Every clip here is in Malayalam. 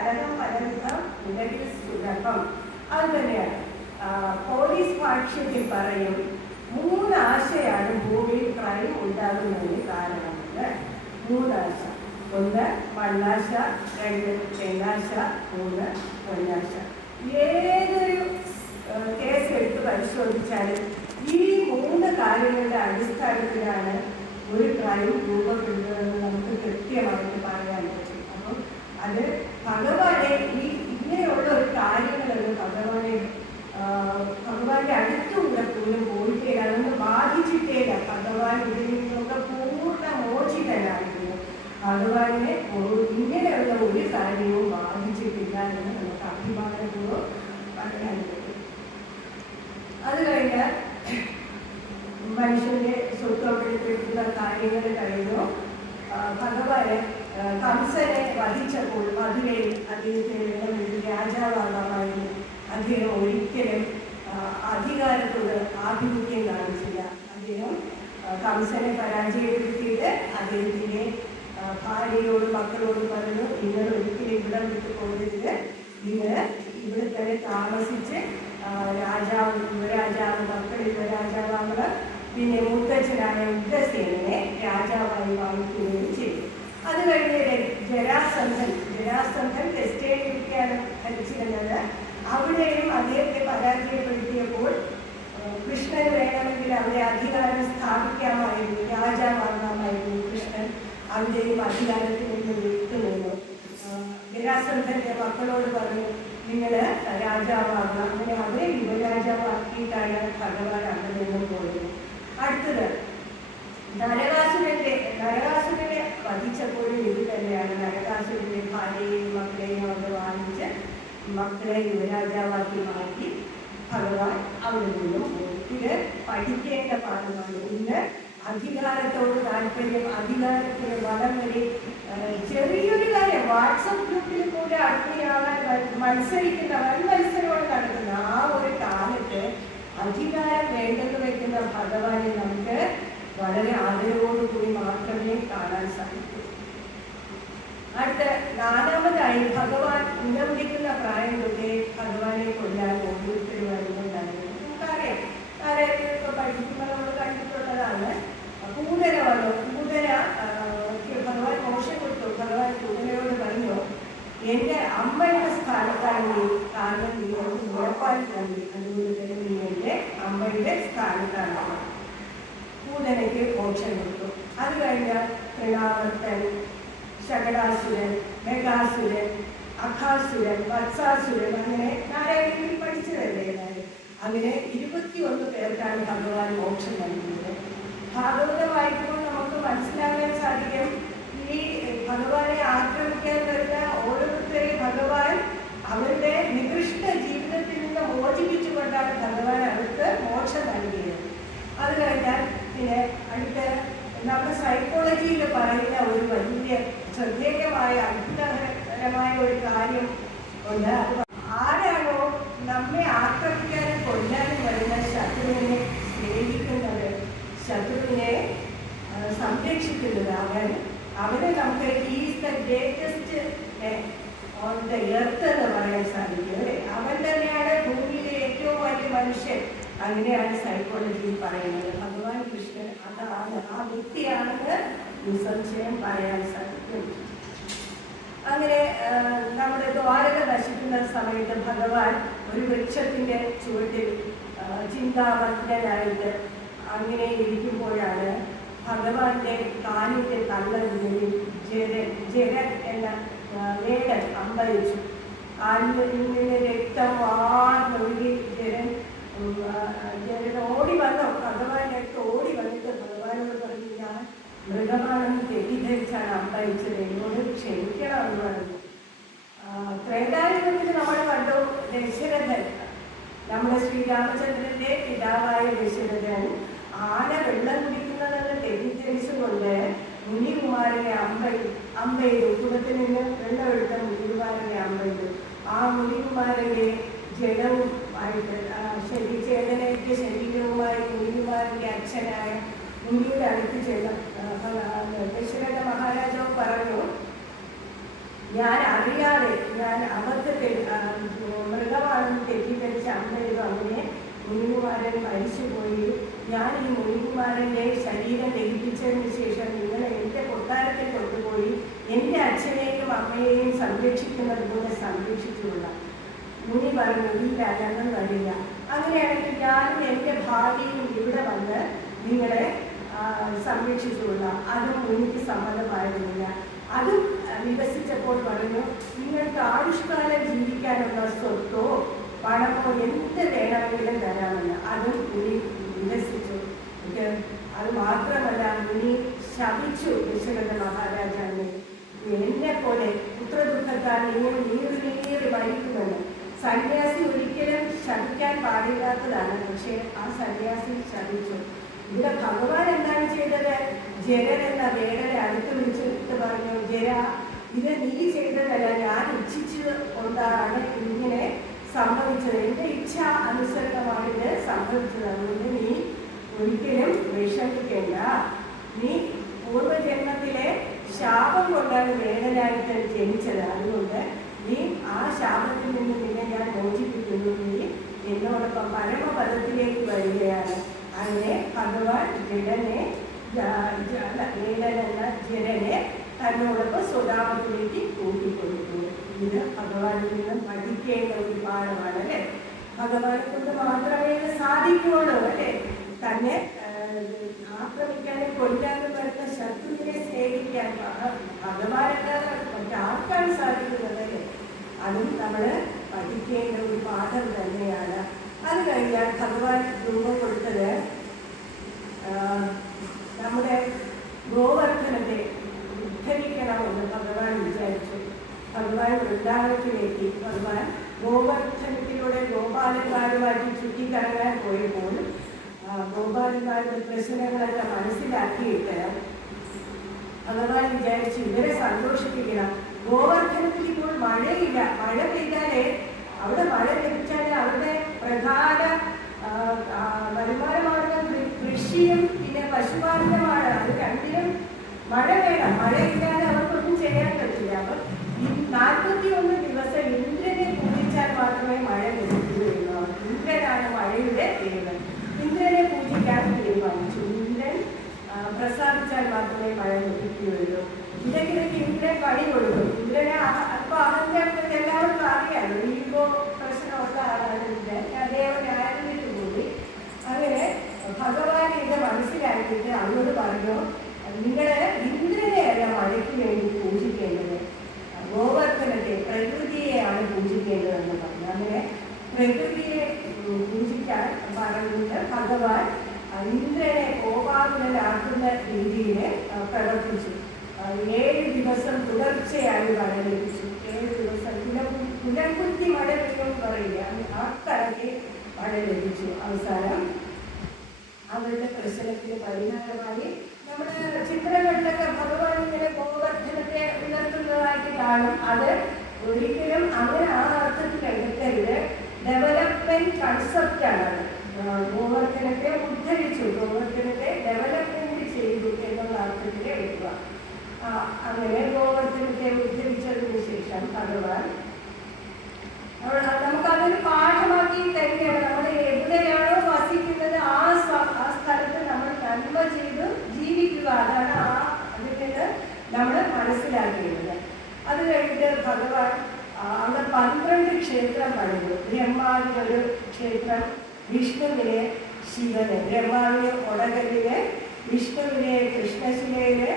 കലഹം പലവിധം നിലവിൽ സുലഭം അത് തന്നെയാണ്. പോലീസ് ഭാഷ്യത്തിൽ പറയും മൂന്ന് ആശയാണ് ഭൂമിയിൽ ക്രൈം ഉണ്ടാകുന്നതിന് കാരണമെന്ന് മൂന്നാശ. ഒന്ന് മണ്ണാശ. രണ്ട് തെങ്ങാശ. മൂന്ന് പൊന്നാശ ഏതൊരു കേസ് എടുത്ത് പരിശോധിച്ചാലും ഈ മൂന്ന് കാര്യങ്ങളുടെ അടിസ്ഥാനത്തിലാണ് ഒരു ക്രൈം രൂപപ്പെടുന്നതെന്ന് നമുക്ക് കൃത്യമായിട്ട് പറയാൻ പറ്റും. അപ്പം അത് ഭഗവാനെ ഈ ഇങ്ങനെയുള്ള ഒരു കാര്യങ്ങളൊന്നും ഭഗവാനെ ഭഗവാന്റെ അടുത്തുള്ള പോലും പോയിട്ടേ അതൊന്നും ബാധിച്ചിട്ടേല ഭഗവാൻ ഇതിൽ നിന്നൊക്കെ പൂർണ മോചിതനായിരുന്നു. ഭഗവാനെ ഇങ്ങനെയുള്ള ഒരു കാര്യവും ബാധിച്ചിട്ടില്ല എന്ന് നമുക്ക് അഭിമാനപൂർവം പറയാൻ പറ്റും. അത് കഴിഞ്ഞാൽ മനുഷ്യന്റെ സ്വത്വപ്പെടുത്തിയിട്ടുള്ള കാര്യങ്ങൾ കഴിഞ്ഞു? ഭഗവാനെ കംസനെ വധിച്ചപ്പോൾ മധുരയിൽ അദ്ദേഹത്തിന് വേണമെങ്കിൽ രാജാവാകാമായിരുന്നു അദ്ദേഹം ഒരിക്കലും അധികാരത്തോട് ആഭിമുഖ്യം കാണിച്ചില്ല. അദ്ദേഹം കംസനെ പരാജയപ്പെടുത്തിയിട്ട് അദ്ദേഹത്തിന്റെ ഭാര്യയോട് മക്കളോട് പറഞ്ഞു നിങ്ങൾ ഒരിക്കലും ഇവിടെ വിട്ടു പോകരുത്. നിങ്ങൾ ഇവിടെ തന്നെ താമസിച്ച് രാജാവ് യുവരാജാവ് മക്കൾ യുവരാജാവാണ്. പിന്നെ മുത്തച്ഛനായ ഉഗ്രസേനനെ രാജാവായി വാങ്ങിക്കുകയും ചെയ്തു. അത് കഴിഞ്ഞ് ജരാസന്ധൻ ജരാസന്ധൻ ടെസ്റ്റേറ്റിരിക്കാണ് ഭരിച്ചിരുന്നത്. അവിടെയും അദ്ദേഹത്തെ പരാജയപ്പെടുത്തിയപ്പോൾ കൃഷ്ണൻ വേണമെങ്കിൽ അവിടെ അധികാരം സ്ഥാപിക്കാമായിരുന്നു രാജാവാകാമായിരുന്നു കൃഷ്ണൻ. അവിടെയും അധികാരത്തിൽ നിന്ന്. വിട്ടുനിന്നു ജരാസന്ധന്റെ മക്കളോട് പറഞ്ഞു നിങ്ങൾ രാജാവാകുക അങ്ങനെ അവരെ യുവരാജാവാക്കിയിട്ടാണ് ഭഗവാൻ അവിടെ നിന്നും പോയത് അടുത്തത് നരകാസുരന്റെ നരകാസുരനെ വധിച്ചപ്പോഴും ഇത് തന്നെയാണ്. നരകാസുരന്റെ ഭാര്യയെയും മക്കളെയും അവിടെ വാങ്ങിച്ച് മക്കളെ യുവരാജാവാക്കി മാറ്റി ഭഗവാൻ അവിടെ നിന്നും. ഇത് പഠിക്കേണ്ട പാഠമാണ്. ഇന്ന് അധികാരത്തോട് താല്പര്യം അധികാരത്തിന് വളം വരെ ചെറിയൊരു കാര്യം വാട്സപ്പ് ഗ്രൂപ്പിൽ കൂടെ അടുത്തയാളെ മത്സരിക്കുന്ന വൻ മത്സരമാണ് നടക്കുന്നത്. ആ ഒരു കാലത്ത് അധികാരം വേണ്ടെന്ന് വെക്കുന്ന ഭഗവാനെ നമുക്ക് വളരെ ആദരവോടുകൂടി മാത്രമേ കാണാൻ സാധിക്കൂ. അടുത്ത നാലാമതായി ഭഗവാൻ ഉന്നമിക്കുന്ന പ്രായം തൊട്ടേ ഭഗവാനെ കൊല്ലാൻ ഓരോരുത്തരും വരുന്നുണ്ടായിരുന്നു നമുക്കറിയാം നമ്മൾ കണ്ടിട്ടുള്ളതാണ്. ആ, ക്ക് ഭഗവാൻ മോശം കൊടുത്തു. ഭഗവാൻ കൂതരയോട് പറഞ്ഞു എന്റെ അമ്മയുടെ സ്ഥാനത്താണ് നീ കാരണം നീ എനിക്ക് തന്നെ അതുകൊണ്ട് തന്നെ നീ അമ്മയുടെ സ്ഥാനത്താണ്. പൂതനയ്ക്ക് മോക്ഷം കൊടുത്തു. അത് കഴിഞ്ഞ തൃണാവർത്തൻ ശകടാസുരൻ മെഗാസുരൻ അഖാസുരൻ വത്സാസുരൻ അങ്ങനെ നാരായണത്തിൽ പഠിച്ചതല്ലേ എല്ലാവരും? അങ്ങനെ ഇരുപത്തിയൊന്ന് പേർക്കാണ് ഭഗവാൻ മോക്ഷം നൽകുന്നത്. ഭാഗവതം വായിക്കുമ്പോൾ നമുക്ക് മനസ്സിലാക്കാൻ സാധിക്കും ഈ ഭഗവാനെ ആക്രമിക്കാൻ വരുന്ന ഓരോരുത്തരെയും ഭഗവാൻ അവരുടെ നികൃഷ്ട ജീവിതത്തിൽ നിന്ന് മോചിപ്പിച്ചുകൊണ്ടാണ് ഭഗവാൻ അവർക്ക് മോക്ഷം നൽകിയത്. അത് കഴിഞ്ഞാൽ പിന്നെ അടുത്ത നമ്മുടെ സൈക്കോളജിയിൽ പറയുന്ന ഒരു വലിയ ശ്രദ്ധേയമായ അത്ഭുതകരമായ ഒരു കാര്യം ഉണ്ട്. ആരാണോ നമ്മെ ആക്രമിക്കാനും കൊല്ലാനും വരുന്ന ശത്രുവിനെ സ്നേഹിക്കുന്നത് ശത്രുവിനെ സംരക്ഷിക്കുന്നത് അവൻ അവനെ നമുക്ക് is the greatest on the earth എന്ന് പറയാൻ സാധിക്കും. അവൻ തന്നെയാണ് ഭൂമിയിലെ ഏറ്റവും വലിയ മനുഷ്യൻ. അങ്ങനെയാണ് സൈക്കോളജിയിൽ പറയുന്നത്. ഭഗവാൻ കൃഷ്ണൻ അതാണ് ആ വ്യക്തിയാണെന്ന് നിസ്സംശയം പറയാൻ സാധിക്കും. അങ്ങനെ നമ്മുടെ ദ്വാരക നശിക്കുന്ന സമയത്ത് ഭഗവാൻ ഒരു വൃക്ഷത്തിന്റെ ചുവട്ടിൽ ചിന്താമഗ്നനായിട്ട് അങ്ങനെ ഇരിക്കുമ്പോഴാണ് ഭഗവാന്റെ കാലിന്റെ തള്ളലിൽ ജര ജര എന്ന വേടൻ അമ്പരിച്ചു കാലിൽ നിന്ന് രക്തം വാർന്നൊഴുകി ജരൻ ആ, ഓടി വന്നു ഭഗവാന്റെ ഓടി വന്നിട്ട് ഭഗവാനോട് പറഞ്ഞു ഞാൻ മൃഗമാണെന്ന് തെറ്റിദ്ധരിച്ചാണ് അമ്പയച്ചത് എന്നോട് ക്ഷമിക്കണം എന്ന് പറഞ്ഞു ത്രേതായുഗത്തിൽ നമ്മൾ കണ്ടു ദശരഥൻ നമ്മുടെ ശ്രീരാമചന്ദ്രന്റെ പിതാവായ ദശരഥൻ ആന വെള്ളം കുടിക്കുന്നതെന്ന് തെറ്റിദ്ധരിച്ചുകൊണ്ട് മുനികുമാരനെ അമ്പയിൽ അമ്പയിൽ കുടത്തിൽ നിന്ന് വെള്ളമെടുത്ത മുനികുമാരനെ അമ്പയിൽ ആ മുനികുമാരനെ ജലവും ആയിട്ട് ശരീ ചേതനയ്ക്ക് ശരീരവുമായി മുനികുമാരന്റെ അച്ഛനായ മുനിയുടെ അടുത്ത് ചെന്ന ദശരഥ മഹാരാജാവ് പറഞ്ഞു ഞാൻ അറിയാതെ ഞാൻ അബദ്ധത്തിൽ മൃഗമാണെന്ന് തെറ്റിദ്ധരിച്ച അമ്മയും അവനെ മുനികുമാരൻ മരിച്ചുപോയി ഞാൻ ഈ മുനികുമാരന്റെ ശരീരം ലഭിപ്പിച്ചതിന് ശേഷം നിങ്ങൾ എന്റെ കൊട്ടാരത്തിൽ കൊണ്ടുപോയി എന്റെ അച്ഛനെയും അമ്മയെയും സംരക്ഷിക്കുന്നത് പോലെ സംരക്ഷിച്ചുകൊള്ള. മുനി പറഞ്ഞു ഇല്ല ഞങ്ങൾ വരില്ല. അങ്ങനെയാണെങ്കിൽ ഞാനും എന്റെ ഭാര്യയും ഇവിടെ വന്ന് നിങ്ങളെ സംരക്ഷിച്ചുകൊള്ളാം. അതും എനിക്ക് സമ്മതമായിരുന്നില്ല. അതും വികസിച്ചപ്പോൾ പറഞ്ഞു നിങ്ങൾക്ക് ആയുഷ്കാലം ജീവിക്കാനുള്ള സ്വത്തോ പണമോ എന്ത് വേണമെങ്കിലും തരാമെന്ന്. അതും മുനി വികസിച്ചു. അത് മാത്രമല്ല മുനി ശപിച്ചു ദശരഥ മഹാരാജാവിനെ. എന്നെ പോലെ പുത്രദുഃഖത്താൽ നിങ്ങൾ നീറി നീറി മരിക്കുമെന്ന് സന്യാസി ഒരിക്കലും ശപിക്കാൻ പാടില്ലാത്തതാണ്. പക്ഷേ ആ സന്യാസി ശപിച്ചു. ഇവിടെ ഭഗവാൻ എന്താണ് ചെയ്തത്? ജരൻ എന്ന വേടനെ അടുത്ത് വിളിച്ചിട്ട് പറഞ്ഞു ജര ഇത് നീ ചെയ്തതല്ല ഞാൻ ഇച്ഛിച്ചു കൊണ്ടാണ് ഇങ്ങനെ സംഭവിച്ചത്. എന്റെ ഇച്ഛ അനുസരണമാണ് ഇത് സംഭവിച്ചത്. അതുകൊണ്ട് നീ ഒരിക്കലും വിഷമിക്കേണ്ട. നീ പൂർവജന്മത്തിലെ ശാപം കൊണ്ടാണ് വേദനായിട്ട് ജനിച്ചത്. അതുകൊണ്ട് നീ ആ ശാപത്തിൽ നിന്ന് നിന്നെ ഞാൻ മോചിപ്പിക്കുന്നു. നീ എന്നോടൊപ്പം പരമപദത്തിലേക്ക് വരികയാണ്. അങ്ങനെ ഭഗവാൻ ജഡനെ ജഡനെന്ന ജഡനെ തന്നോടൊപ്പം സ്വതാപത്തിലേക്ക് കൂട്ടിക്കൊടുക്കുന്നു ഇത് ഭഗവാനിൽ നിന്ന് പഠിക്കേണ്ട ഒരു പാഠമാണ് അല്ലേ? ഭഗവാനെ കൊണ്ട് മാത്രമേ സാധിക്കുകയുള്ളൂ അല്ലേ? തന്നെ ആക്രമിക്കാനും കൊല്ലാനും വരുന്ന ശത്രുവിനെ സ്നേഹിക്കാൻ ഭഗ- ഭഗവാനല്ലാതെ മറ്റാർക്കാണ് സാധിക്കുന്നത്? അതും നമ്മൾ പഠിക്കേണ്ട ഒരു പാഠം തന്നെയാണ്. അത് കഴിഞ്ഞാൽ ഭഗവാൻ രൂപം കൊടുത്തത് നമ്മുടെ ഗോവർദ്ധനത്തെ ഉദ്ധരിക്കണമെന്ന് ഭഗവാൻ വിചാരിച്ചു. ഭഗവാൻ വൃന്ദാവനത്തിലേക്ക് ഭഗവാൻ ഗോവർദ്ധനത്തിലൂടെ ഗോപാലന്മാരുമായിട്ട് ചുറ്റിക്കറങ്ങാൻ പോയപ്പോൾ ഗോപാലന്മാരുടെ പ്രശ്നങ്ങളൊക്കെ മനസ്സിലാക്കിയിട്ട് ഭഗവാൻ വിചാരിച്ചു ഇവരെ സന്തോഷിപ്പിക്കണം. ഗോവർദ്ധനത്തിൽ ഇപ്പോൾ മഴയില്ല. മഴ പെയ്താലേ അവിടെ മഴ ലഭിച്ചാൽ അവരുടെ പ്രധാന വരുമാനമാർഗം കൃഷിയും പിന്നെ പശുപാലനമാണ്. അത് രണ്ടിലും മഴ വേണം. മഴയില്ലാതെ അവർക്കൊന്നും ചെയ്യാൻ പറ്റില്ല. അപ്പം നാൽപ്പത്തി ഒന്ന് ദിവസം ഇന്ദ്രനെ പൂജിച്ചാൽ മാത്രമേ മഴ ലഭിക്കുകയുള്ളൂ ഇന്ദ്രനാണ് മഴയുടെ ദേവൻ. ഇന്ദ്രനെ പൂജിക്കാൻ തീരുമാനിച്ചു ഇന്ദ്രൻ പ്രസാദിച്ചാൽ മാത്രമേ മഴ ലഭിക്കുകയുള്ളൂ ഇടയ്ക്കിടയ്ക്ക് ഇന്ദ്രൻ പണി കൊടുക്കും ഇന്ദ്രനെ അഹ- അല്പം അഹങ്കാരത്തിൽ എല്ലാവർക്കും അറിയാമല്ലോ ഈഗോ പ്രശ്നമുള്ള ആളാണ് ഇന്ദ്രൻ അദ്ദേഹം ന്യായത്തിലേക്ക് പോയി അങ്ങനെ ഭഗവാൻ ഇത് അവരോട് പറഞ്ഞു നിങ്ങളെ ഇന്ദ്രനെയല്ല മഴയ്ക്ക് വേണ്ടി പൂജിക്കേണ്ടത്. ഗോവർദ്ധനത്തെ പ്രകൃതിയെയാണ് പൂജിക്കേണ്ടതെന്ന് പറഞ്ഞു. അങ്ങനെ പ്രകൃതിയെ പൂജിക്കാൻ പറഞ്ഞിട്ട് ഭഗവാൻ ഇന്ദ്രനെ കോപാകുലനാക്കുന്ന രീതിയിൽ പ്രവർത്തിച്ചു. ഏഴ് ദിവസം തുടർച്ചയായി മഴ ലഭിച്ചു. ഏഴ് ദിവസം കുലം കുലംകുത്തി മഴ പെയ്യും പറയില്ല? ആ കണക്കിൽ മഴ ലഭിച്ചു. അവസാനം അവരുടെ പ്രശ്നത്തിന് പരിഹാരമായി നമ്മുടെ ചിത്രങ്ങളിലൊക്കെ ഭഗവാൻ ഇങ്ങനെ ഗോവർദ്ധനത്തെ ഉയർത്തുന്നതായിട്ട് കാണും. അത് ഒരിക്കലും അവർ ആ അർത്ഥത്തിൽ എടുക്കരുത്. ഡെവലപ്മെന്റ് കൺസെപ്റ്റ് ആണ് ഗോവർദ്ധനത്തെ ഉദ്ധരിച്ചു. ഗോവർദ്ധനത്തെ ഡെവലപ്മെന്റ് ചെയ്തു എന്നുള്ള അർത്ഥത്തിൽ എടുക്കുക അങ്ങനെ ഗോവർദ്ധനത്തെ ഉദ്ധരിച്ചതിന് ശേഷം ഭഗവാൻ നമുക്കതൊരു പാഠമാക്കി തന്നെയാണ് നമ്മൾ എവിടെയാണോ വസിക്കുന്നത് ആ സ- ആ സ്ഥലത്ത് നമ്മൾ നന്മ ചെയ്ത് ജീവിക്കുക. അതാണ് ആ അതിന് നമ്മൾ മനസ്സിലാക്കിയിരുന്നത്. അത് കഴിഞ്ഞിട്ട് ഭഗവാൻ അവിടെ പന്ത്രണ്ട് ക്ഷേത്രം പണിതു. ബ്രഹ്മാവിനൊരു ക്ഷേത്രം വിഷ്ണുവിനെ ശിവന് ബ്രഹ്മാവിന് ഒടകലിനെ വിഷ്ണുവിനെ കൃഷ്ണശിലയിലെ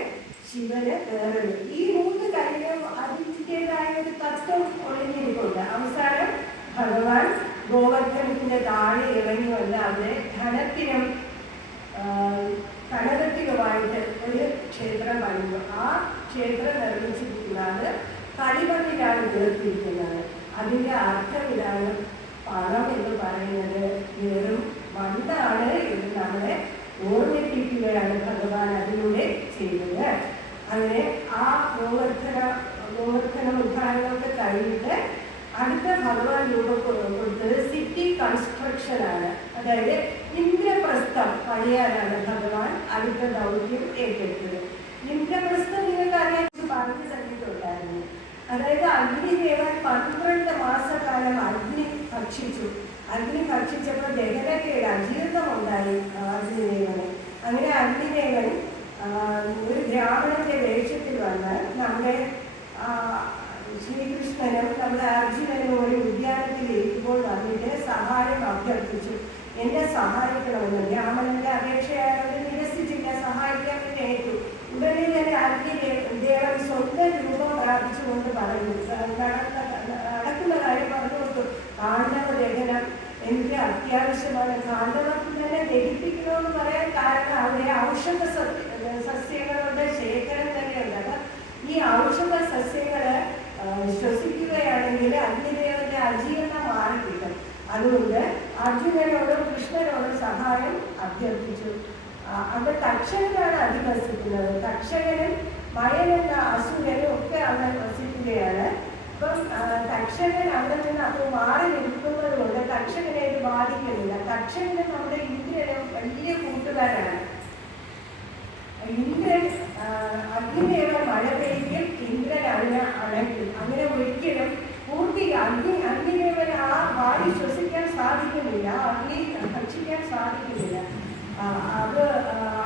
ശിവന് വേറൊരു. ഈ മൂന്ന് കാര്യങ്ങളും അതിന്റെതായ ഒരു തത്വം ഒളിഞ്ഞിരിപ്പുണ്ട്. അവസാനം ഭഗവാൻ ഗോവർദ്ധനത്തിന്റെ താഴെ ഇറങ്ങി വന്ന് അവിടെ ധനത്തിനും ആ, ഒരു ക്ഷേത്രം പണിതു ആ ക്ഷേത്രം നിർമ്മിച്ചിരിക്കുന്നത് കളിമണ്ണിലാണ് ഉയർത്തിയിരിക്കുന്നത്. അതിന്റെ അർത്ഥം ഇതാണ് പണം എന്ന് പറയുന്നത് വെറും മണ്ണാണ് എന്ന് നമ്മളെ ഓർമ്മിപ്പിക്കുകയാണ് ഭഗവാൻ അതിലൂടെ ചെയ്തത്. അങ്ങനെ ആ ഗോവർദ്ധന ഗോവർദ്ധന ഉദ്ധാരണമൊക്കെ കഴിഞ്ഞിട്ട് അടുത്ത ഭഗവാൻ രൂപം കൊടുത്തത് സിറ്റി കൺസ്ട്രക്ഷൻ ആണ്. അതായത് ഇന്ദ്രപ്രസ്ഥം പണിയാനാണ് ഭഗവാൻ അടുത്ത ദൗത്യം ഏറ്റെടുത്തത്. ഇന്ദ്രപ്രസ്ഥം നിങ്ങൾക്ക് അറിയാൻ പറഞ്ഞു തന്നിട്ടുണ്ടായിരുന്നു അതായത് അഗ്നിദേവൻ പന്ത്രണ്ട് മാസക്കാലം അഗ്നി ഭക്ഷിച്ചു. അഗ്നി ഭക്ഷിച്ചപ്പോൾ ദഹനക്കേട് അജീർണം ഉണ്ടായി അഗ്നിദേവന് അങ്ങനെ അഗ്നിദേവൻ ഒരു ബ്രാഹ്മണന്റെ വേഷത്തിൽ വന്ന് നമ്മുടെ ശ്രീകൃഷ്ണനും നമ്മുടെ അർജുനനും ഒരു ഉദ്യാനത്തിൽ ഇരിക്കുമ്പോൾ വന്നിട്ട് സഹായം അഭ്യർത്ഥിച്ചു. എന്നെ സഹായിക്കണമെന്ന് രാമനന്റെ അപേക്ഷയായത് നിരസിച്ചില്ല സഹായിക്കാൻ വേണ്ടി ഏറ്റു ഉടനെ തന്നെ അഗ്നിദേവൻ സ്വന്തം രൂപം പ്രാപിച്ചുകൊണ്ട് പറഞ്ഞു നടന്ന നടക്കുന്ന കാര്യം പറഞ്ഞു കൊടുത്തു. പാണ്ഡവ ദഹനം എനിക്ക് അത്യാവശ്യമാണ്. പാണ്ഡവർക്ക് തന്നെ ധരിപ്പിക്കണമെന്ന് പറയാൻ കാരണം അവിടെ ഔഷധ സസ്യ സസ്യങ്ങളുടെ ശേഖരം തന്നെയുണ്ട്. ഈ ഔഷധ സസ്യങ്ങൾ ആ, ശ്വസിക്കുകയാണെങ്കിൽ അഗ്നിദേവന്റെ അജീർണം മാറി കിട്ടും അതുകൊണ്ട് അർജുനനോടും കൃഷ്ണനോട് സഹായം അഭ്യർത്ഥിച്ചു. അവിടെ തക്ഷകനാണ് അധിവസിക്കുന്നത് തക്ഷകനും മയനെന്ന അസുരനും ഒക്കെ അവിടെ വസിക്കുകയാണ്. അപ്പം തക്ഷകൻ അവിടെ നിന്ന് അപ്പോൾ മാറി നിൽക്കുന്നത് കൊണ്ട് തക്ഷകനെ ഇത് ബാധിക്കുന്നില്ല. തക്ഷകന് നമ്മുടെ ഇന്ദ്രനും വലിയ കൂട്ടുകാരാണ്. ഇന്ദ്രൻ ആ, അഗ്നിദേവൻ മഴ പെയ്യും ഇന്ദ്രൻ അതിനെ അണയ്ക്കും അങ്ങനെ ഒരിക്കലും പൂർത്തി അഗ്നി അഗ്നിദേവൻ ആ വായു ശ്വസിക്കാൻ സാധിക്കുന്നില്ല അഗ്നി ഭക്ഷിക്കാൻ സാധിക്കുന്നില്ല. അത്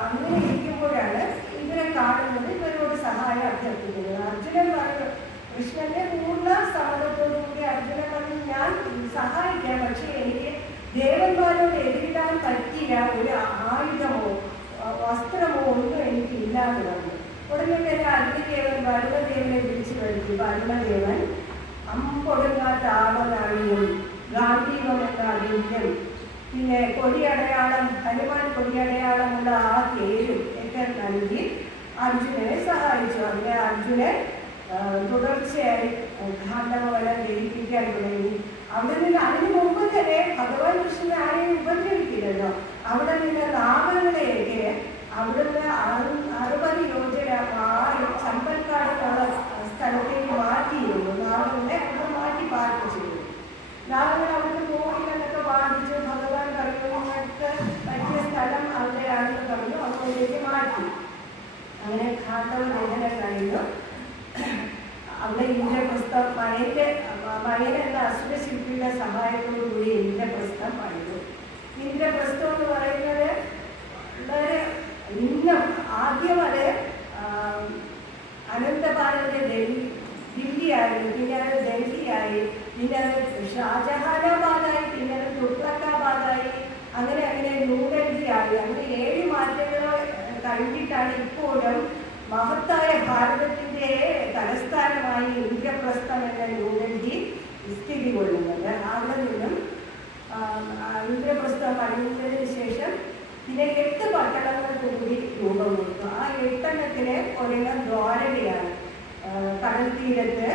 അങ്ങനെ ഇരിക്കുമ്പോഴാണ് ഇവരെ കാണുന്നത് ഇവരോട് സഹായം അഭ്യർത്ഥിക്കുന്നത്. അർജുനൻ പറഞ്ഞു കൃഷ്ണന്റെ പൂർണ സമ്മതത്തോടുകൂടി അർജുനൻ പറഞ്ഞു ഞാൻ സഹായിക്കാം പക്ഷേ എനിക്ക് ദേവന്മാരോട് എതിരിടാൻ പറ്റിയ ഒരു ആയുധമോ വസ്ത്രമോ ഒന്നും എനിക്ക് ഇല്ലാതെ വന്നു ഉടനെ തന്നെ അഗ്നിദേവൻ വരുണദേവനെ വിളിച്ചു കഴിഞ്ഞു വരുണദേവൻ അമ്പൊടുങ്ങാത്ത ആവനാഴിയും ഗാന്ധീവമെന്ന അതിഥ്യം പിന്നെ കൊടിയടയാളം ഹനുമാൻ കൊടിയടയാളമുള്ള ആ തേരും ഒക്കെ നൽകി അർജുനനെ സഹായിച്ചു അങ്ങനെ അർജുനൻ ആ, തുടർച്ചയായി ഗാന്ധവനം ജയിപ്പിക്കാൻ തുടങ്ങി അവിടെ നിന്ന് അതിനു മുമ്പ് തന്നെ ഭഗവാൻ കൃഷ്ണൻ ആരെയും ഉപദ്രവിക്കില്ലല്ലോ അവിടെ നിന്ന് നാഗങ്ങളെയൊക്കെ അവിടുന്ന് അറു- അറുപത് യോജന മാറി ചമ്പൽക്കാട് എന്നുള്ള സ്ഥലത്തേക്ക് മാറ്റിയിരുന്നു. നാഗങ്ങളെ അവിടെ മാറ്റി പാർപ്പിച്ചിരുന്നു നാഗങ്ങൾ അവിടെ പോയില്ലെന്നൊക്കെ വാദിച്ചു ഭഗവാൻ പറഞ്ഞു നിങ്ങൾക്ക് പറ്റിയ സ്ഥലം അവിടെയാണെന്ന് പറഞ്ഞു അങ്ങോട്ടേക്ക് മാറ്റി. അങ്ങനെ ഘാട്ടം വേദന കഴിഞ്ഞു. അവിടെ ഇന്ദ്രപ്രസ്ഥം മഴയുടെ മഴൻ എന്ന അസുരശില്പിയുടെ സഹായത്തോടു കൂടി ഇന്ദ്രപ്രസ്ഥം പണിതു. ഇന്ദ്രപ്രസ്ഥം എന്ന് പറയുന്നത് വളരെ ഇന്നും ആദ്യം അത് അനന്തപാലന്റെ ഡൽഹി ദില്ലിയായിരുന്നു പിന്നെ അത് ഡൽഹിയായി പിന്നെ അത് ഷാജഹാനാബാദായി പിന്നെ അത് തുർലക്കാബാദായി അങ്ങനെ അങ്ങനെ ന്യൂഡൽഹിയായി അങ്ങനെ ഏഴ് മാറ്റങ്ങൾ കഴിഞ്ഞിട്ടാണ് ഇപ്പോഴും മഹത്തായ ഭാരതത്തിന്റെ തലസ്ഥാനമായി ഇന്ദ്രപ്രസ്ഥം എന്ന ന്യൂഡൽഹി സ്ഥിതി കൊള്ളുന്നത് അവിടെ നിന്നും ഇന്ദ്രപ്രസ്ഥം കഴിഞ്ഞതിന് ശേഷം പിന്നെ എട്ട് പട്ടണങ്ങൾക്ക് കൂടി രൂപം കൊടുത്തു. ആ എട്ടെണ്ണത്തിലെ ഒരെണ്ണം ദ്വാരകയാണ്. കടൽ തീരത്ത്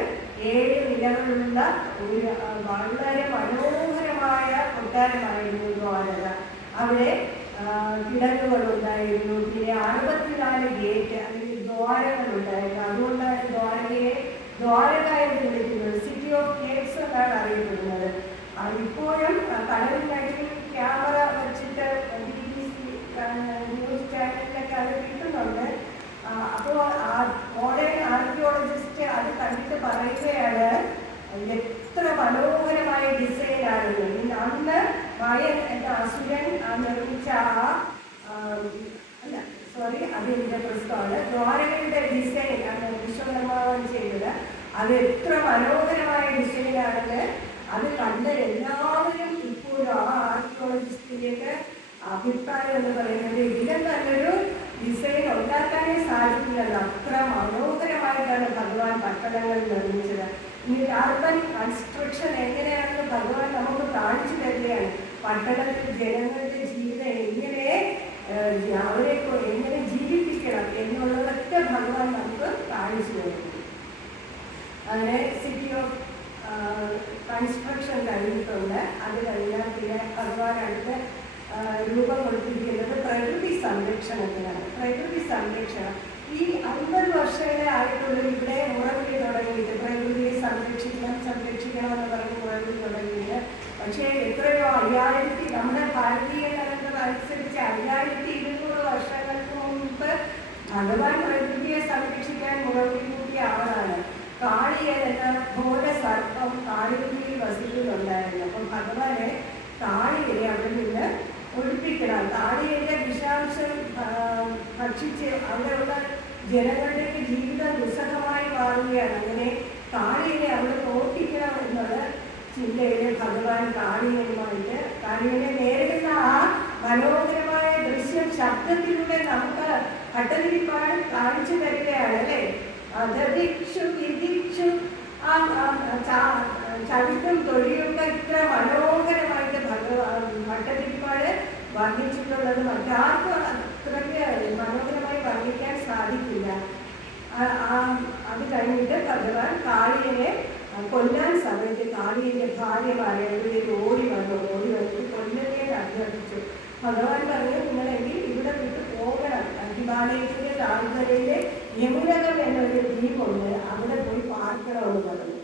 ഏഴ് നിലകളുള്ള ഒരു വളരെ മനോഹരമായ കൊട്ടാരമായിരുന്നു ദ്വാരക. അവിടെ കിടങ്ങുകളുണ്ടായിരുന്നു പിന്നെ അറുപത്തിനാല് ഗേറ്റ് അല്ലെങ്കിൽ ദ്വാരങ്ങളുണ്ടായിരുന്നു. അതുകൊണ്ടാണ് ദ്വാരകയെ ദ്വാരക എന്ന് വിളിക്കുന്നത്. സിറ്റി ഓഫ് ഗേറ്റ്സ് എന്നാണ് അറിയപ്പെടുന്നത്. ഇപ്പോഴും കടലിനടിയിൽ ക്യാമറ കിട്ടുന്നുണ്ട് അപ്പോൾ മോഡേൺ ആർക്കിയോളജിസ്റ്റ് അത് കണ്ടിട്ട് പറയുകയാണ് എത്ര മനോഹരമായ ഇന്ന് അന്ന് മയൻ എന്ന അസുരൻ ആ നിർമ്മിച്ച ആ ആ, അല്ല സോറി അതിന്റെ പ്രശ്നമാണ്. ദ്വാരകളുടെ ഡിസൈൻ ആണ് വിശ്വനിർമ്മാണം ചെയ്തത്. അത് എത്ര മനോഹരമായ ഡിസൈനാണെന്ന് അത് കണ്ട് എല്ലാവരും ഇപ്പോഴും ആ ആർക്കിയോളജിസ്റ്റിലേക്ക് അഭിപ്രായം എന്ന് പറയുന്നത് ഇതിലും നല്ലൊരു ഡിസൈൻ ഉണ്ടാക്കാനേ സാധിക്കില്ലല്ലോ അത്ര മനോഹരമായിട്ടാണ് ഭഗവാൻ പട്ടണങ്ങൾ നിർമ്മിച്ചത്. ഇനി അർബൻ കൺസ്ട്രക്ഷൻ എങ്ങനെയാണെന്ന് ഭഗവാൻ നമുക്ക് കാണിച്ചു തരികയാണ്. പട്ടണത്തിൽ ജനങ്ങളുടെ ജീവിതം എങ്ങനെ അവരെ എങ്ങനെ ജീവിപ്പിക്കണം എന്നുള്ളതൊക്കെ ഭഗവാൻ നമുക്ക് കാണിച്ചു തരുന്നു. അങ്ങനെ സിറ്റി ഓഫ് കൺസ്ട്രക്ഷൻ കഴിഞ്ഞിട്ടുണ്ട്. അത് കഴിഞ്ഞാൽ പിന്നെ ഭഗവാൻ അടുത്ത് രൂപം കൊടുത്തിരിക്കുന്നത് പ്രകൃതി സംരക്ഷണത്തിനാണ്. പ്രകൃതി സംരക്ഷണം. ഈ അമ്പത് വർഷങ്ങളെ ആയിട്ടുള്ള ഇവിടെ മുറവിളി തുടങ്ങിയിട്ട് പ്രകൃതിയെ സംരക്ഷിക്കണം സംരക്ഷിക്കണം എന്ന് പറഞ്ഞ് മുറവിളി തുടങ്ങിയിട്ട് പക്ഷേ എത്രയോ അയ്യായിരത്തി നമ്മുടെ ഭാരതീയ കലണ്ടർ അനുസരിച്ച് അയ്യായിരത്തി ഇരുന്നൂറ് വർഷങ്ങൾക്ക് മുമ്പ് ഭഗവാൻ പ്രകൃതിയെ സംരക്ഷിക്കാൻ മുറവിളി കൂട്ടിയ ആളാണ്. കാളിയൻ എന്ന ഘോര സർപ്പം കാളിയിൽ വസിക്കുന്നുണ്ടായിരുന്നു. അപ്പം ഭഗവാനെ കാളിയെ അവിടെ നിന്ന് ഒഴിപ്പിക്കണം കാളിയുടെ വിഷാംശം ഭക്ഷിച്ച് അവിടെയുള്ള ജനങ്ങളുടെയൊക്കെ ജീവിതം ദുസ്സഹമായി മാറുകയാണ്. അങ്ങനെ കാളിയെ അവിടെ പ്രവർത്തിക്കണം എന്നുള്ള ചിന്തയിലെ ഭഗവാൻ കാളിയനുമായിട്ട് കാളിയനെ നേരിടുന്ന ആ മനോഹരമായ ദൃശ്യം ശബ്ദത്തിലൂടെ നമുക്ക് അട്ടതിരിപ്പാട് കാണിച്ചു തരികയാണ് അല്ലേ? അതതിക്ഷു വിധിക്ഷു ആ ചവിട്ടും തൊഴിയൊക്കെ ഇത്ര മനോഹരമായിട്ട് ഭഗവാൻ ഭട്ടതിരിപ്പാട് വർണിച്ചിട്ടുള്ളത് മറ്റാർക്കും അത്രയ്ക്ക് മനോഹരമായി വർണിക്കാൻ സാധിക്കില്ല. അത് കഴിഞ്ഞിട്ട് ഭഗവാൻ കാളിയെ കൊല്ലാൻ സമയത്ത് കാളിയന്റെ ഭാര്യ രണ്ടുപേരും ഓടി വന്നു ഓടി വന്നിട്ട് കൊല്ലനെ അഭ്യർത്ഥിച്ചു ഭഗവാൻ പറഞ്ഞു നിങ്ങളെങ്കിൽ ഇവിടെ വിട്ട് പോകണം. ഹിമാലയത്തിലെ താഴ്വരയിലെ യമുനകം എന്നൊരു ദ്വീപുണ്ട്. അവിടെ പോയി പാർക്കണമെന്ന് പറഞ്ഞു.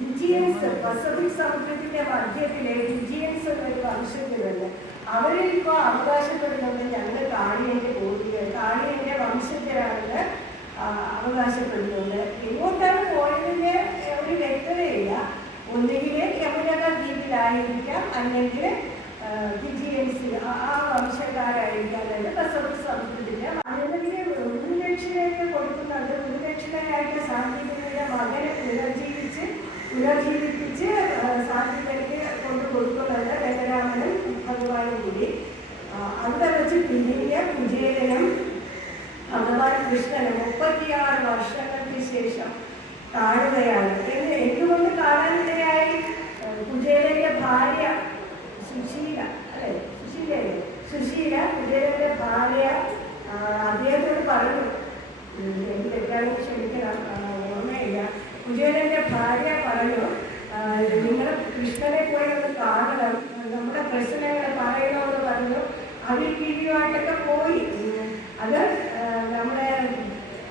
വിജിയൻസ് പസഫിക് സമുദ്രത്തിന്റെ മധ്യത്തിലെ വിജിയൻസ് എന്നൊരു വംശത്തിലുണ്ട്. അവരിൽ ഇപ്പോൾ അവകാശപ്പെടുന്നത് ഞങ്ങൾ കാളിയന്റെ പൂർവികർ കാളിയന്റെ വംശത്തിലാണെന്ന് അവകാശപ്പെടുന്നുണ്ട് എങ്ങോട്ടാണ് പോയതിന്റെ ഒരു വ്യക്തതയില്ല. ഒന്നുകിൽ യമുനക ദ്വീപിലായിരിക്കാം അല്ലെങ്കിൽ വിജിയൻസ് ആ വംശക്കാരായിരിക്കാം. അതായത് പസഫിക് സമുദ്രത്തിന്റെ അതിനെ ഗുരുദക്ഷിണയൊക്കെ കൊടുക്കുന്നുണ്ട് ഗുരുദക്ഷിണയായിട്ട് സാധിക്കുന്നതിന്റെ മകനെ പുനർജീവിപ്പിച്ച് സാധ്യതയ്ക്ക് കൊണ്ട് കൊടുക്കുന്നത് രംഗരാമനും ഭഗവാനും കൂടി അവിടെ വെച്ച് പിരിഞ്ഞ കുചേലനും ഭഗവാൻ കൃഷ്ണനും മുപ്പത്തിയാറ് വർഷങ്ങൾക്ക് ശേഷം കാണുകയാണ്. എന്ന് എന്തുകൊണ്ട് കാണാനിടയായി? ആ, ഭാര്യ സുശീല അല്ലെ? സുശീലയല്ലേ? സുശീല കുചേലന്റെ ഭാര്യ അദ്ദേഹത്തോട് പറഞ്ഞു എനിക്ക് ക്ഷമിക്കണം ആ, ഭാര്യ പറഞ്ഞു നിങ്ങൾ കൃഷ്ണനെ പോയി ഒന്ന് കാണണം. നമ്മുടെ പ്രശ്നങ്ങൾ പറയണമെന്ന് പറഞ്ഞു അവർ കീഴിലുമായിട്ടൊക്കെ പോയി. അത് നമ്മുടെ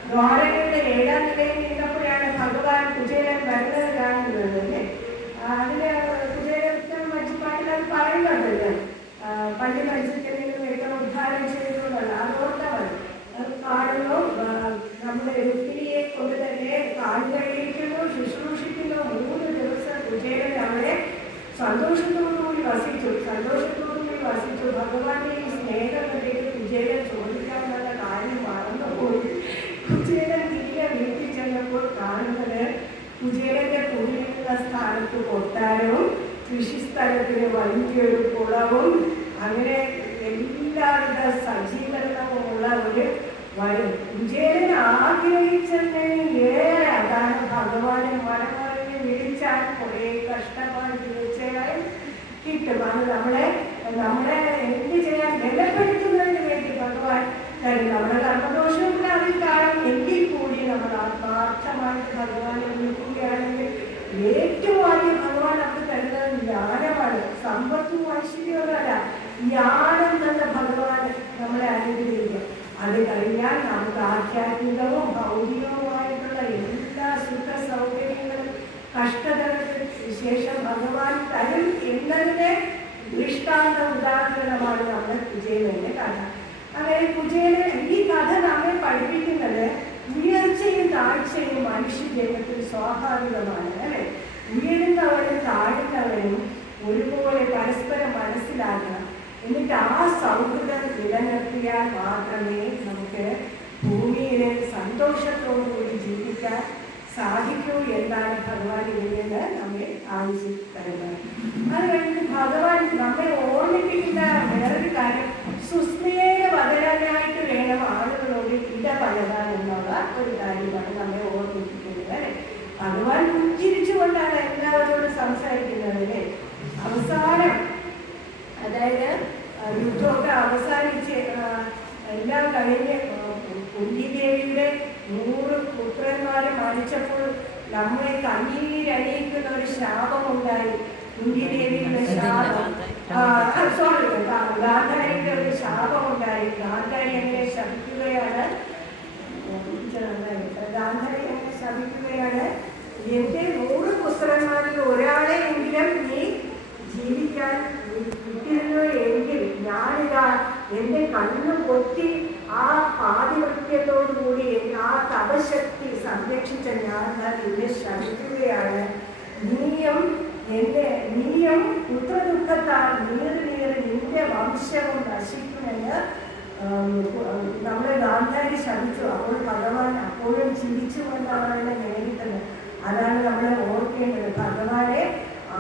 ദ്വാരകയുടെ ഏഴാം നിലയിൽ നിന്നപ്പോഴാണ് ഭഗവാൻ കുചേലൻ വരുന്നത് കാണുന്നത്. അല്ലേ ആ, അതിൽ കുചേലൻ മറ്റുപാട്ടിൽ അത് പറയുന്നുണ്ടല്ലോ ആ, പള്ളി മത്സ്യത്തിൽ ഏറ്റവും ഉദ്ധാരം ചെയ്തു എന്നുള്ള അത് ഓർത്താൽ മതി അത് കാണുന്നു ആ, നമ്മുടെ രുക്മിണിയെ കൊണ്ട് തന്നെ കാലുകളിയിരിക്കുന്നു ശുശ്രൂഷിക്കുന്നു മൂന്ന് ദിവസം കുചേലൻ അവിടെ സന്തോഷത്തോടുകൂടി വസിച്ചു. സന്തോഷത്തോടുകൂടി വസിച്ചു. ഭഗവാന്റെ ഈ സ്നേഹം കണ്ടിട്ട് വിജയനെ ചോദിക്കാമെന്നുള്ള കാര്യം മറന്നുപോയി. കുചേലൻ തിരികെ വീട്ടിൽ ചെന്നപ്പോൾ കാണുന്നത് കുചേലന്റെ കുടിയിലുള്ള സ്ഥാനത്ത് കൊട്ടാരവും കൃഷിസ്ഥലത്തിന് വലിയൊരു കുളവും. അങ്ങനെ അത് നമ്മളെ നമ്മളെ എന്ത് ചെയ്യാൻ ബലപ്പെടുത്തുന്നതിന് വേണ്ടി ഭഗവാൻ തരും നമ്മുടെ കർമ്മദോഷങ്ങൾ അതിൽ എങ്കിൽ കൂടി നമ്മൾ ആത്മാർത്ഥമായിട്ട് ഭഗവാനെ വിളിക്കുകയാണെങ്കിൽ ഏറ്റവും ആദ്യം ഭഗവാൻ നമുക്ക് തരുന്നത് ജ്ഞാനമാണ്. സമ്പത്തും ഐശ്വര്യമൊന്നുമല്ല ജ്ഞാനം തന്നെ ഭഗവാൻ നമ്മളെ അനുഗ്രഹിക്കും. അത് കഴിഞ്ഞാൽ നമുക്ക് ആധ്യാത്മികവും ഭൗതികവുമായിട്ടുള്ള എല്ലാ സുഖ സൗകര്യങ്ങളും കഷ്ടതകൾക്ക് ശേഷം ഭഗവാൻ തനിൽ എന്നതിന്റെ ദൃഷ്ടാന്ത ഉദാഹരണമാണ് നമ്മൾ കുചേലന്റെ കഥ അങ്ങനെ കുചേലൻ ഈ കഥ നമ്മെ പഠിപ്പിക്കുന്നത് ഉയർച്ചയും താഴ്ചയും മനുഷ്യ ജന്മത്തിൽ സ്വാഭാവികമാണ് അല്ലെ? ഉയരുന്നവരും താഴുന്നവരും ഒരുപോലെ പരസ്പരം മനസ്സിലാക്കണം എന്നിട്ട് ആ സൗഹൃദം നിലനിർത്തിയാൽ മാത്രമേ നമുക്ക് ഭൂമിയിൽ സന്തോഷത്തോടുകൂടി ജീവിക്കാൻ സാധിക്കൂ എന്നാണ് ഭഗവാൻ ഇതിൽ നമ്മെ ആവശ്യപ്പെടുന്നത് അത് കഴിഞ്ഞ് ഭഗവാൻ നമ്മെ ഓർമ്മിപ്പിക്കുന്ന വേറൊരു കാര്യം സുസ്മേര വതനായിട്ട് വേണം ആളുകളോട് ഇടപഴകാൻ എന്നുള്ള ഒരു കാര്യമാണ് നമ്മെ ഓർമ്മിപ്പിക്കുന്നത് അല്ലേ? ഭഗവാൻ പുഞ്ചിരിച്ചുകൊണ്ടാണ് എല്ലാവരോടും സംസാരിക്കുന്നത് അവസാനം അതായത് യുദ്ധമൊക്കെ അവസാനിച്ച് എല്ലാം കഴിഞ്ഞ് കുന്തിദേവിയുടെ നൂറ് പുത്രന്മാരെ മരിച്ചപ്പോൾ നമ്മളെ കണ്ണീരണിയിക്കുന്ന ഒരു ശാപമുണ്ടായി കുന്തിദേവിയുടെ ശാപം. സോറി ഗാന്ധാരിയുടെ ഒരു ശാപമുണ്ടായി. ഗാന്ധാരി എങ്ങനെ ശപിക്കുകയാണ്. ഗാന്ധാരി എങ്ങനെ ശപിക്കുകയാണ്. എന്റെ നൂറ് പുസ്തകന്മാരിൽ ഒരാളെ എങ്കിലും നീ ജീവിക്കാൻ വിട്ടിരുന്നു എങ്കിൽ ഞാനിതാ എന്റെ കണ്ണു പൊത്തി ആ പാതിവൃത്യത്തോടു കൂടി ആ തപശക്തി സംരക്ഷിച്ച ഞാൻ നിന്നെ ശ്രമിക്കുകയാണ് നീയും എന്റെ നീയും പുത്രദുഃഖത്താൽ നീറി നീറി നിന്റെ വംശവും നശിക്കുമെന്ന് നമ്മുടെ ഗാന്ധാരി ശപിച്ചു. അപ്പോൾ ഭഗവാൻ അപ്പോഴും ചിരിച്ചു കൊണ്ടാണ് നേരിട്ടത്. അതാണ് നമ്മൾ ഓർക്കേണ്ടത്. ഭഗവാനെ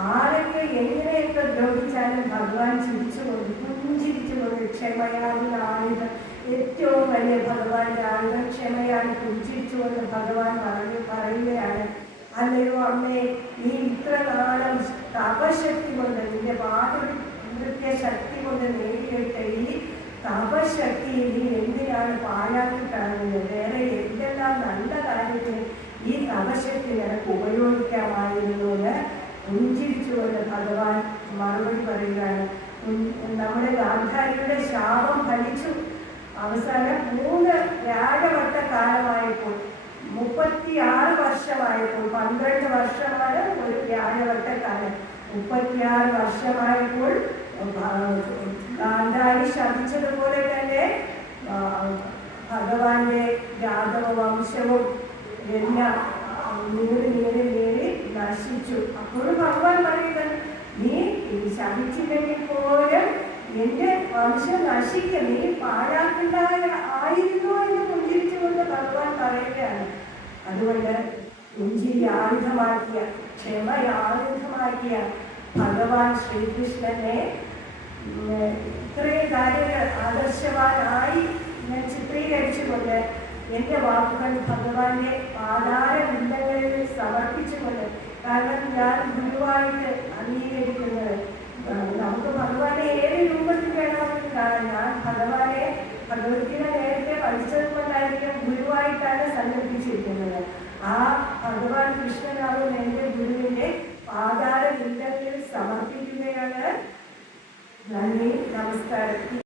ആരൊക്കെ എങ്ങനെയൊക്കെ ദ്രോഹിച്ചാലും ഭഗവാൻ ചിരിച്ചുകൊണ്ട് പുഞ്ചിരിച്ചുകൊണ്ട് ക്ഷമയാകുന്ന ആയുധം ഏറ്റവും വലിയ ഭഗവാന്റെ ആയുധം ക്ഷമയാണ് പുഞ്ചിരിച്ചുകൊണ്ട് ഭഗവാൻ പറഞ്ഞു പറയുകയാണ് അല്ലയോ അമ്മേ നീ ഇത്ര നാളും തപശക്തി കൊണ്ട് നിന്റെ പാതൃത്യ ശക്തി കൊണ്ട് നേടിയിട്ട ഈ തപശക്തി നീ എന്തിനാണ് പാഴാക്കി കളഞ്ഞത്? വേറെ എന്തെല്ലാം നല്ല കാര്യത്തിന് ഈ തപശക്തി നിനക്ക് ഉപയോഗിക്കാമായിരുന്നു എന്ന് പുഞ്ചിരിച്ചുകൊണ്ട് ഭഗവാൻ മറുപടി പറയുകയാണ്. നമ്മുടെ ഗാന്ധാരിയുടെ ശാപം ഫലിച്ചു. അവസാനം മൂന്ന് രാജവട്ട കാലമായപ്പോൾ മുപ്പത്തിയാറ് വർഷമായപ്പോൾ പന്ത്രണ്ട് വർഷമാണ് ഒരു വ്യാഴവട്ടക്കാലം. മുപ്പത്തിയാറ് വർഷമായപ്പോൾ കാന്താരി ഗാന്ധാരി ശപിച്ചതുപോലെ തന്നെ ഭഗവാന്റെ രാഘവ വംശവും എല്ലാം നീറി നീറി നീറി നശിച്ചു അപ്പോഴും ഭഗവാൻ പറയുന്നത് നീ ശപിച്ചില്ലെങ്കിൽ പോലും എന്റെ വംശം നശിക്കും നീ പാഴാക്കണ്ടായ ആയിരുന്നു എന്ന് പുഞ്ചിരിച്ചുകൊണ്ട് ഭഗവാൻ പറയുകയാണ്. അതുകൊണ്ട് പുഞ്ചിരി ആയുധമാക്കിയ ക്ഷമ ആയുധമാക്കിയ ഭഗവാൻ ശ്രീകൃഷ്ണനെ ഇത്രയും കാര്യങ്ങൾ ആദർശവാനായി ഞാൻ ചിത്രീകരിച്ചുകൊണ്ട് എന്റെ വാക്കുകൾ ഭഗവാന്റെ ആധാര ബിന്ദങ്ങളിൽ സമർപ്പിച്ചുകൊണ്ട് കാരണം ഞാൻ ഗുരുവായിട്ട് അംഗീകരിക്കുന്നത്. നമുക്ക് രൂപത്തിൽ വേണമെങ്കിലും ഞാൻ ഭഗവാനെ ഭഗവത്ഗീത നേരത്തെ പഠിച്ചത് കൊണ്ടായിരിക്കും ഗുരുവായിട്ടാണ് സങ്കല്പിച്ചിരിക്കുന്നത്. ആ ഭഗവാൻ കൃഷ്ണനാകും എന്റെ ഗുരുവിന്റെ ആധാര ബിന്ദങ്ങളിൽ സമർപ്പിക്കുകയാണ്. നന്ദി നമസ്കാരം.